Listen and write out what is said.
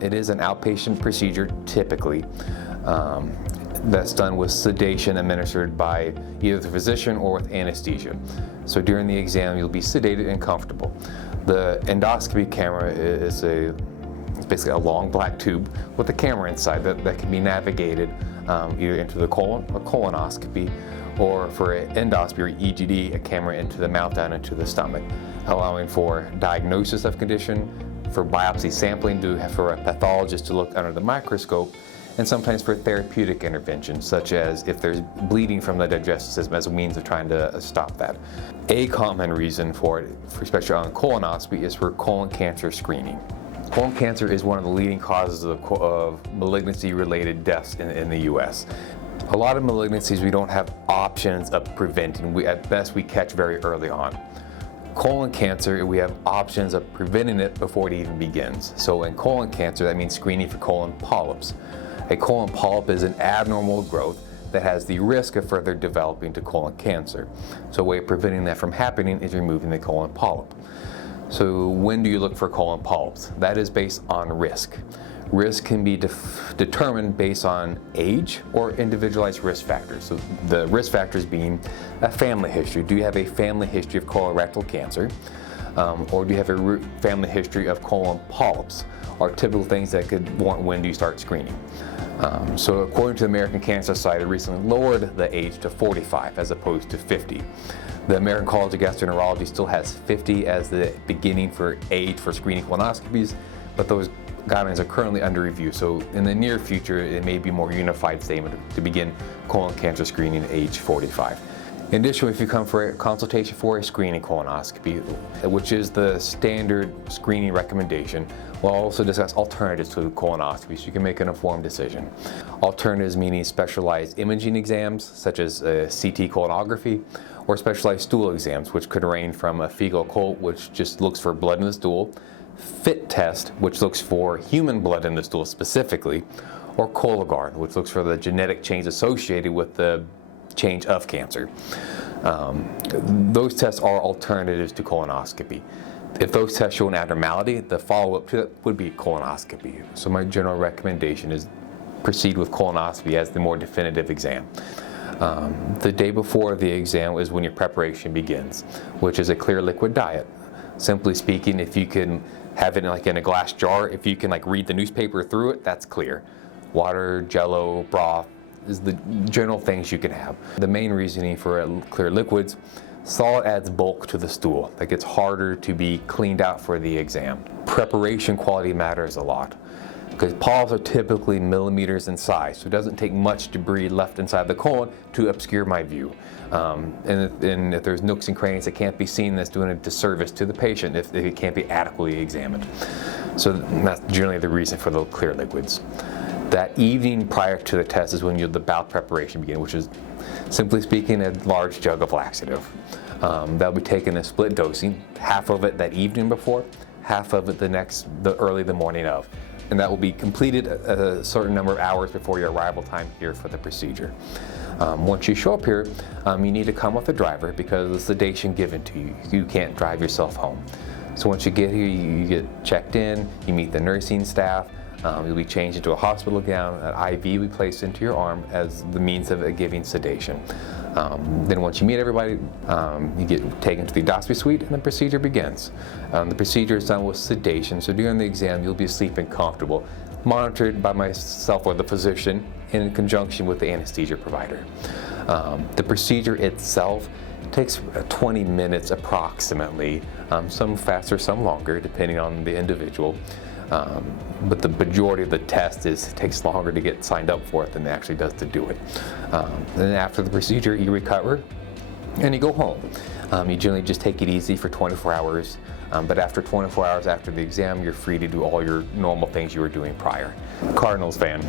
It is an outpatient procedure typically. That's done with sedation administered by either the physician or with anesthesia. So during the exam, you'll be sedated and comfortable. The endoscopy camera is it's basically a long black tube with a camera inside that can be navigated either into the colon, a colonoscopy, or for an endoscopy or EGD, a camera into the mouth down into the stomach, allowing for diagnosis of condition, for biopsy sampling, for a pathologist to look under the microscope, and sometimes for therapeutic interventions, such as if there's bleeding from the digestive system as a means of trying to stop that. A common reason for it, especially on colonoscopy, is for colon cancer screening. Colon cancer is one of the leading causes of malignancy-related deaths in the U.S. A lot of malignancies we don't have options of preventing. At best, we catch very early on. Colon cancer, we have options of preventing it before it even begins. So in colon cancer, that means screening for colon polyps. A colon polyp is an abnormal growth that has the risk of further developing to colon cancer. So a way of preventing that from happening is removing the colon polyp. So when do you look for colon polyps? That is based on risk. Risk can be determined based on age or individualized risk factors. So the risk factors being a family history. Do you have a family history of colorectal cancer? Or do you have a family history of colon polyps? Are typical things that could warrant when do you start screening. So according to the American Cancer Society, recently lowered the age to 45 as opposed to 50. The American College of Gastroenterology still has 50 as the beginning for age for screening colonoscopies, but those guidelines are currently under review. So in the near future, it may be a more unified statement to begin colon cancer screening at age 45. In addition, if you come for a consultation for a screening colonoscopy, which is the standard screening recommendation, we'll also discuss alternatives to colonoscopy so you can make an informed decision. Alternatives meaning specialized imaging exams, such as CT colonography, or specialized stool exams, which could range from a fecal occult, which just looks for blood in the stool, FIT test, which looks for human blood in the stool specifically, or Cologuard, which looks for the genetic change associated with the change of cancer. Those tests are alternatives to colonoscopy. If those tests show an abnormality, the follow-up to it would be colonoscopy. So my general recommendation is proceed with colonoscopy as the more definitive exam. The day before the exam is when your preparation begins, which is a clear liquid diet. Simply speaking, if you can have it in a glass jar, if you can read the newspaper through it, that's clear. Water, Jello, broth is the general things you can have. The main reasoning for clear liquids, solid adds bulk to the stool. That gets harder to be cleaned out for the exam. Preparation quality matters a lot, because polyps are typically millimeters in size, so it doesn't take much debris left inside the colon to obscure my view. And if there's nooks and crannies that can't be seen, that's doing a disservice to the patient if it can't be adequately examined. So that's generally the reason for the clear liquids. That evening prior to the test is when the bowel preparation begins, which is, simply speaking, a large jug of laxative. That'll be taken in split dosing, half of it that evening before, half of it early the morning of. And that will be completed a certain number of hours before your arrival time here for the procedure. Once you show up here, you need to come with a driver because of the sedation given to you. You can't drive yourself home. So once you get here, you get checked in, you meet the nursing staff, you'll be changed into a hospital gown, an IV will be placed into your arm as the means of giving sedation. Then once you meet everybody, you get taken to the endoscopy suite and the procedure begins. The procedure is done with sedation, so during the exam you'll be asleep and comfortable, monitored by myself or the physician in conjunction with the anesthesia provider. The procedure itself takes 20 minutes approximately, some faster, some longer, depending on the individual. But the majority of the test takes longer to get signed up for it than it actually does to do it. Then after the procedure, you recover and you go home. You generally just take it easy for 24 hours, but after 24 hours after the exam, you're free to do all your normal things you were doing prior. Cardinals fan.